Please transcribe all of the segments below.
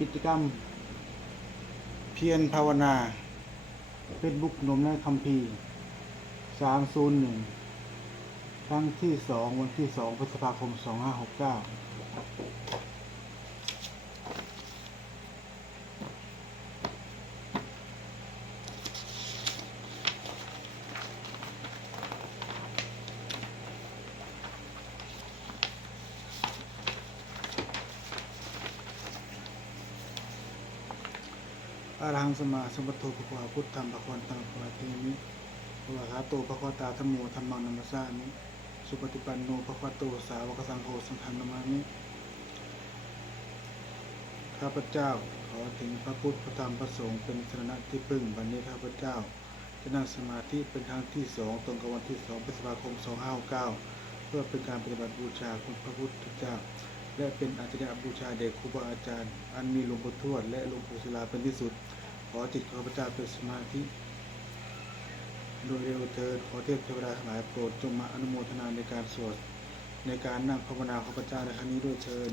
กิจกรรมเพียรภาวนา Facebook นมในคัมภีร์301ครั้งที่2วันที่2พฤษภาคม2569อะระหังสัมมาสัมพุทโธภะคะวะพุทธังภะคะวันตังภะคะวะเตมิภะวะคะโตภะคะวะตาธัมโมธัมมังนัมมัสสามิสุปฏิปันโนภะคะวะโตสาวกสังโฆสังฆังนะมามิข้าพเจ้าขอถึงพระพุทธพระธรรมพระสงฆ์เป็นสรณะที่พึ่งบัดนี้ข้าพเจ้าจะนั่งสมาธิเป็นครั้งที่2ตรงกับวันที่2พฤษภาคม2569เพื่อเป็นการปฏิบัติบูชาคุณพระพุทธเจ้าและเป็นอาจารย์บูชาแด่ครูบาอาจารย์อันมีหลวงปู่ทวดและหลวงปู่ศิลาเป็นที่สุดขอจิตข้าพเจ้าเป็นสมาธิโดยเร็วเถิดขอเทพเทวดาทั้งหลายโปรดจงมาอนุโมทนาในการสวดในการนั่งภาวนาข้าพเจ้าในครั้งนี้ด้วยเถิด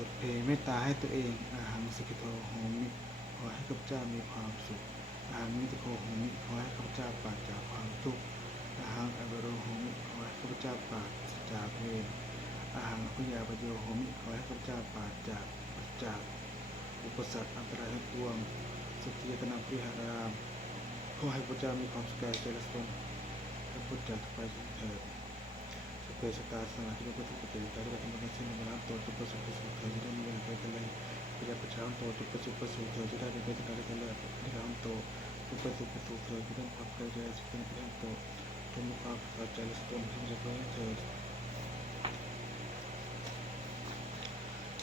สัพเพเมตตาให้ตัวเองอาหังสกิโตโหมิขอให้ข้าพเจ้ามีความสุขอาหังมิติโกโหมิขอให้ข้าพเจ้าปราศจากความทุกข์อาหังอเวโรโหมิขอให้ข้าพเจ้าปราศจากเวรอาหังพุญญาปโยโหมิขอให้ข้าพเจ้าปราศจากอุปสรรคอันตรายทั้งปวงสุขียตนาภิหารามขอให้พระเจ้ามีความสุขกายใจและสมและพ้นจากทุกภัยทุกเถิดสเปสตาสมาธิและพุทธปฏิบัติและธรรมะสิ้นในเวลาตัวจุดประสงค์ประสูติเถิดจะได้มีเวลาไปกันเลยประชาประชาโตจุดประสงค์ประสูติเถิดจะได้เป็นไปตามการเลิศที่เราโตจุดประสงค์ประสูติเถิดจะได้ความเคยใจสุขเป็นที่โตจงมีความพอใจและสมให้จะเพื่อเถิด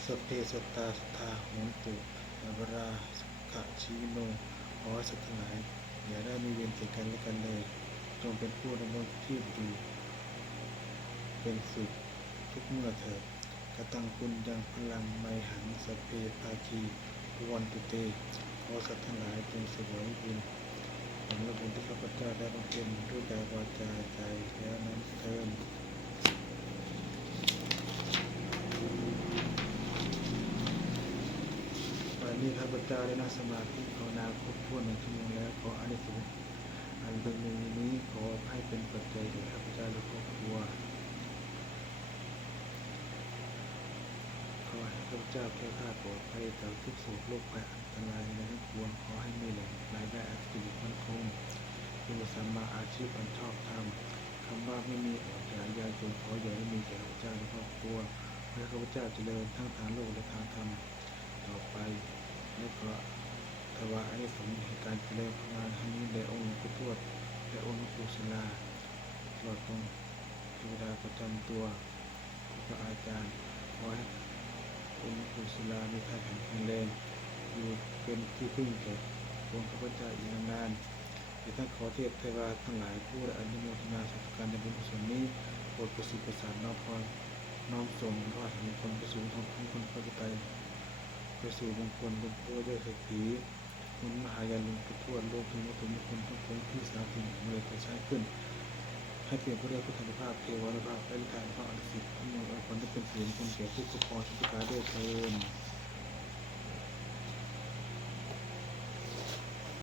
สเปสตาสทาโหนตุเวลาขะชีวิโนขอสัตว์ทั้งหลายอย่าได้มีเวรแก่กันและกันเลยจงเป็นผู้ดำรงที่ดีเป็นสุขทุกเมื่อเถิดกตังคุณยังพลังไมหังสพเพภาคีวันตุเตขอสัตว์ทั้งหลายจงเสวยบุญผลบุญที่ข้าพเจ้าได้บำเพ็ญด้วยกายวาจาใจแล้วนั้นเทินวันนี้ข้าพเจ้าได้นั่งสมาธิภาวนาครบถ้วน1 ชั่วโมงแล้วขออานิสงส์อันเป็นนี้ขอให้เป็นปัจจัยแก่ข้าพเจ้าและครอบครัวขอให้ข้าพเจ้าแคล้วคลาดปลอดภัยจากทุกโศกโรคภัยอันตรายในทั้งปวงขอให้มีแหล่งรายได้อันมั่นคงมีสัมมาอาชีพอันชอบธรรมคำว่าไม่มีอดอยากยากจนขออย่าให้มีแก่ข้าพเจ้าและครอบครัวเพื่อข้าพเจ้าเจริญทั้งทางโลกและทางธรรมต่อไปและขอถวายอานิสงส์แห่งการเจริญภาวนาครั้งนี้แด่องค์หลวงปู่ทวดและองค์หลวงปู่ศิลาตลอดจงเทวดาประจำตัวครูบาอาจารย์ขอให้องค์หลวงปู่ศิลามีท่าแข็งแรงอยู่เป็นที่พึ่งแก่พวงข้าพเจ้าอีกนานๆและท่านขอเทพเทวาทั้งหลายผู้ได้อนุโมทนาสาธุการในบุญกุศลนี้โปรดประสิทธิ์ประสานน้อมพรน้อมส่งรอดแห่งคนประสูงของคนพระพุทธไปสู่มงคลหลวงพ่อเจ้าเศรษฐีคุณมหายานหลวงปู่ทวดรวมถึงวัตถุมงคลทั้งปวงที่สามสิ่งของเลยจะใช้ขึ้นให้เปลี่ยนพระเดชพุทธานุภาพเทวานุภาพและฤทัยพระอรสิทธิ์ทั้งหมดเอาผลที่เป็นเสียงคนแก่ผู้ปกครองทุกประการด้วยเถิด